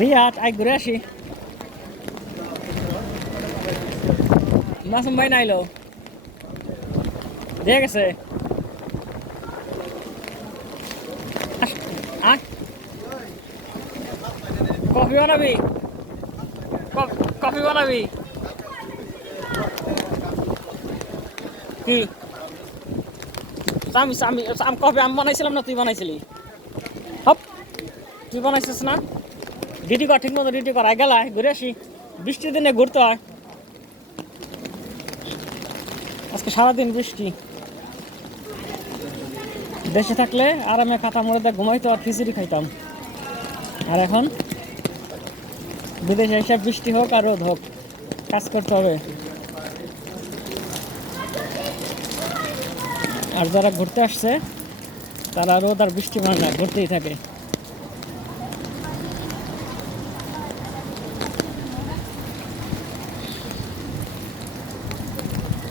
Riyad I ঘুরে আসি। মাসুম ভাই নাইলো দিয়ে গেছে। কফি বানাবি? কফি বানাবি কি? আমি আমি আমি কফি আমি বানাইছিলাম না তুই বানাইছিলি? হপ, তুই বানাইছিস না? ডিউটি কর, ঠিক মতো ডিউটি কর। আই গেলা ঘুরে আসি, বৃষ্টির দিনে ঘুরতে হয়। আজকে সারাদিন বৃষ্টি। দেশে থাকলে আরামে খাতা মুড়ে দিয়ে ঘুমাইতো আর খিচুড়ি খাইতাম। আর এখন বিদেশে এসে বৃষ্টি হোক আর রোদ হোক, কাজ করতে হবে। আর যারা ঘুরতে আসছে তারা রোদ আর বৃষ্টি মানে না, ঘুরতেই থাকে।